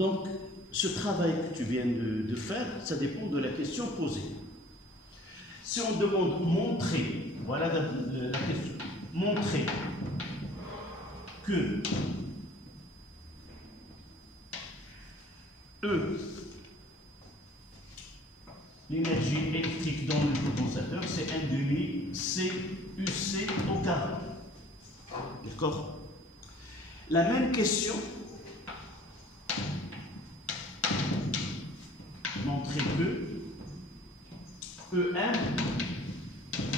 Donc, ce travail que tu viens de faire, ça dépend de la question posée. Si on demande montrer, voilà la question, montrer que E, l'énergie électrique dans le condensateur, c'est 1,5 C UC au carré. D'accord? La même question, montrer que EM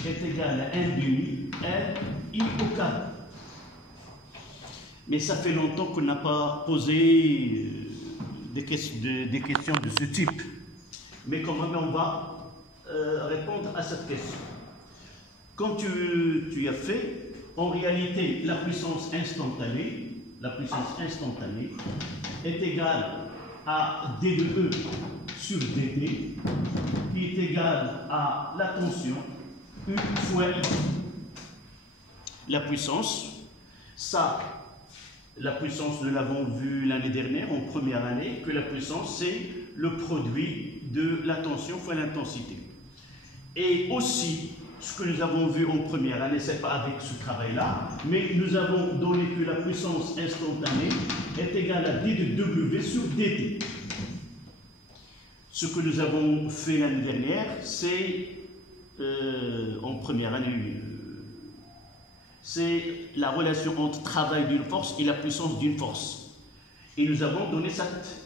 est égal à 1,5 LI au carré. Mais ça fait longtemps qu'on n'a pas posé des questions de ce type. Mais quand même, on va répondre à cette question. Quand tu as fait, en réalité, la puissance instantanée est égale à D de E sur dt, qui est égale à la tension U fois I. La puissance, la puissance, nous l'avons vu l'année dernière, en première année, que la puissance, c'est le produit de la tension fois l'intensité. Et aussi, ce que nous avons vu en première année, ce n'est pas avec ce travail-là, mais nous avons donné que la puissance instantanée est égale à d de W sur dt. Ce que nous avons fait l'année dernière, c'est, en première année, c'est la relation entre travail d'une force et la puissance d'une force. Et nous avons donné cette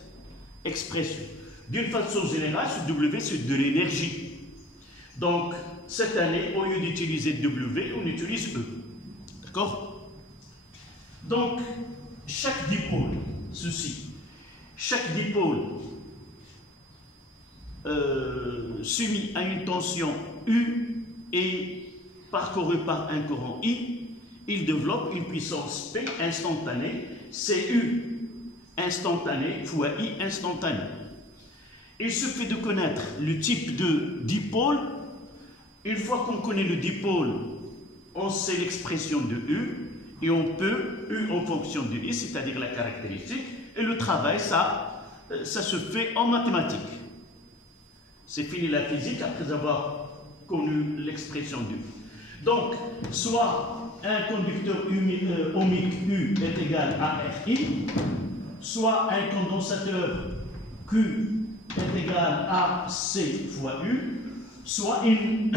expression. D'une façon générale, ce W, c'est de l'énergie. Donc, cette année, au lieu d'utiliser W, on utilise E. D'accord? Donc, chaque dipôle, chaque dipôle soumis à une tension U et parcouru par un courant I, il développe une puissance P instantanée, CU instantané fois I instantané. Il suffit de connaître le type de dipôle. Une fois qu'on connaît le dipôle, on sait l'expression de U et on peut, U en fonction de I, c'est-à-dire la caractéristique, et le travail, ça se fait en mathématiques. C'est fini la physique après avoir connu l'expression de U. Donc, soit un conducteur ohmique U est égal à RI, soit un condensateur Q est égal à C fois U, soit une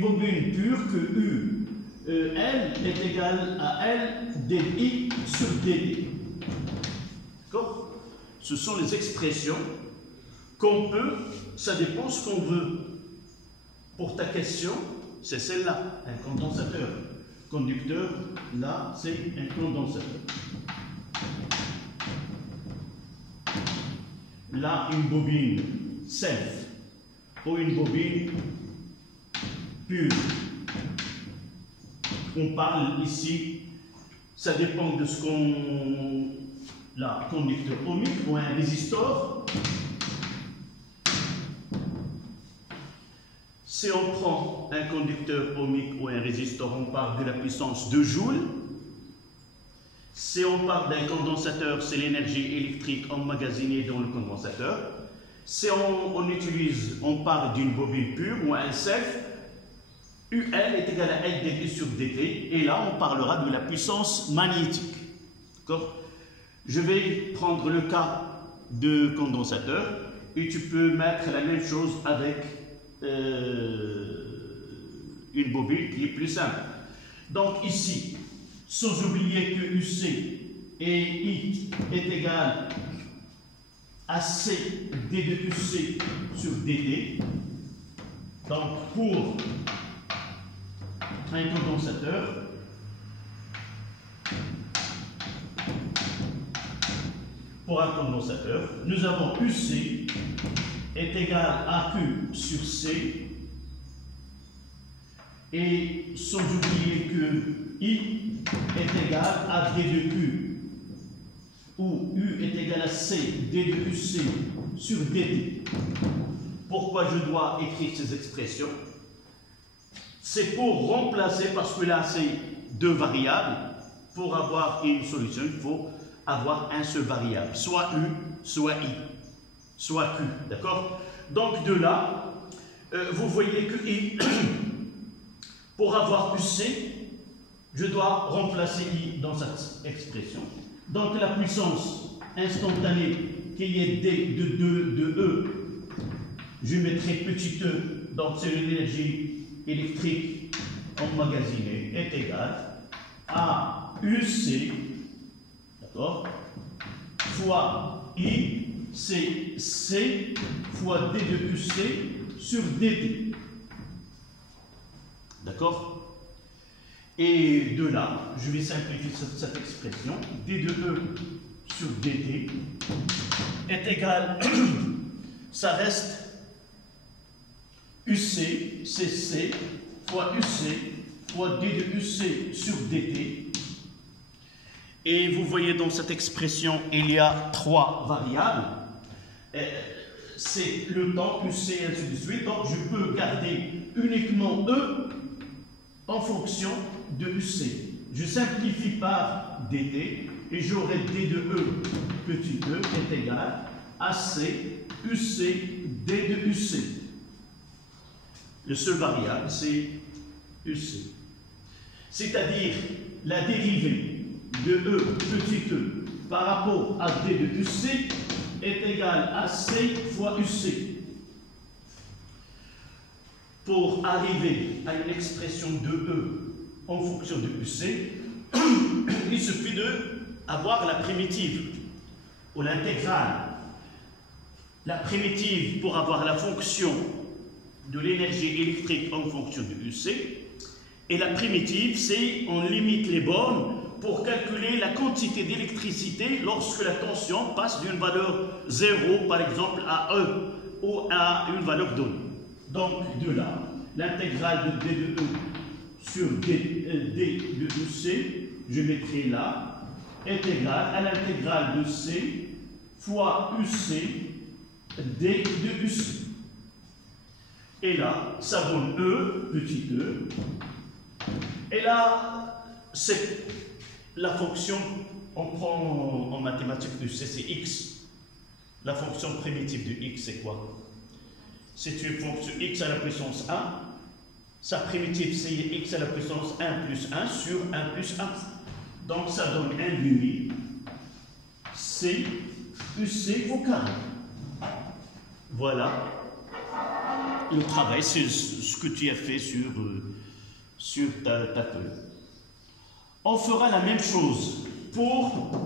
bobine pure que U, L est égal à L dI sur dt. D'accord? Ce sont les expressions qu'on peut, ça dépend ce qu'on veut. Pour ta question, c'est celle-là, un condensateur. Conducteur, là, c'est un condensateur. Là, une bobine self ou une bobine pure. On parle ici, ça dépend de ce qu'on... Là, conducteur ohmique ou un résistor. Si on prend un conducteur ohmique ou un résistor, on parle de la puissance de joules. Si on parle d'un condensateur, c'est l'énergie électrique emmagasinée dans le condensateur. Si on parle d'une bobine pure ou un self, UL est égal à L dt sur dt. Et là, on parlera de la puissance magnétique. Je vais prendre le cas de condensateur et tu peux mettre la même chose avec une bobine qui est plus simple. Donc ici, sans oublier que UC et I est égal à C d de UC sur dt. Donc pour un condensateur, nous avons UC est égal à Q sur C, et sans oublier que I est égal à D de Q, où U est égal à C, D de UC sur dt. Pourquoi je dois écrire ces expressions? C'est pour remplacer, parce que là c'est deux variables. Pour avoir une solution, il faut avoir un seul variable, soit U, soit I, soit Q, d'accord? Donc de là, vous voyez que I, pour avoir UC, je dois remplacer I dans cette expression. Donc la puissance instantanée qui est D de E, je mettrai petit e, donc c'est l'énergie électrique emmagasinée, est égale à UC, d'accord, fois I, c'est C fois D de UC sur DT. D'accord? Et de là, je vais simplifier cette expression. D de E sur DT est égal, ça reste UC, c'est C fois UC fois D de UC sur DT. Et vous voyez dans cette expression, il y a trois variables. C'est le temps, UC et ainsi de suite. Donc je peux garder uniquement E en fonction de UC. Je simplifie par DT et j'aurai D de E petit e est égal à C UC D de UC. Le seul variable, c'est UC. C'est-à-dire la dérivée de E petit e par rapport à D de UC est égale à C fois UC. Pour arriver à une expression de E en fonction de UC, il suffit d'avoir la primitive ou l'intégrale. La primitive pour avoir la fonction de l'énergie électrique en fonction de UC, et la primitive, c'est on limite les bornes pour calculer la quantité d'électricité lorsque la tension passe d'une valeur 0 par exemple à E ou à une valeur donnée. Donc de là, l'intégrale de D de E sur D de UC, je mettrai là, est égale à l'intégrale de C fois UC D de UC. Et là, ça donne E, petit e. Et là, c'est la fonction, on prend en mathématiques de C, c'est X. La fonction primitive de X, c'est quoi? C'est une fonction X à la puissance 1. Sa primitive, c'est X à la puissance 1 plus 1 sur 1 plus 1. Donc, ça donne 1 demi C UC au carré. Voilà. Le travail, c'est ce que tu as fait sur ta feuille. On fera la même chose pour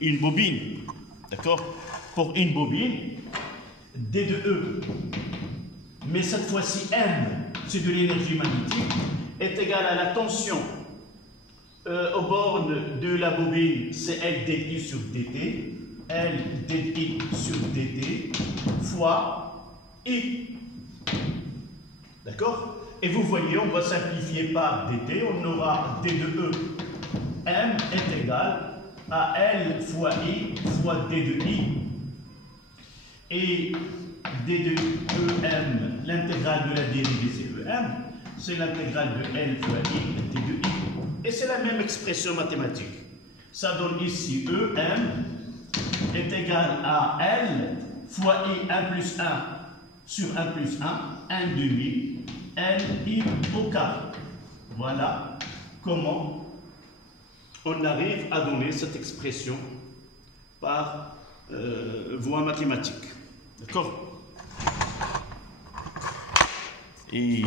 une bobine. D'accord? Pour une bobine, D de E, mais cette fois-ci M, c'est de l'énergie magnétique, est égal à la tension aux bornes de la bobine, c'est L dI sur dt, L dI sur dt, fois I. D'accord? Et vous voyez, on va simplifier par dt, on aura D de E, M est égal à L fois I fois D de I. Et D de EM, l'intégrale de la dérivée c'est EM, c'est l'intégrale de L fois I D de I. Et c'est la même expression mathématique. Ça donne ici EM est égal à L fois I 1 plus 1 sur 1 plus 1, 1 demi, L I au carré. Voilà comment on arrive à donner cette expression par voie mathématique. D'accord? Et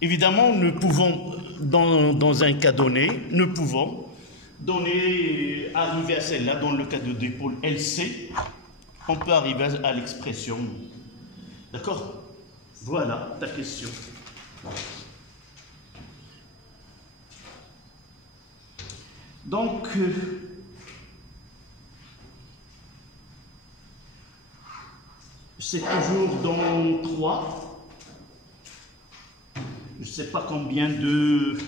évidemment, nous pouvons, dans un cas donné, nous pouvons arriver à celle-là, dans le cas de dipôle LC, on peut arriver à l'expression. D'accord? Voilà ta question. Donc, c'est toujours dans 3. Je ne sais pas combien de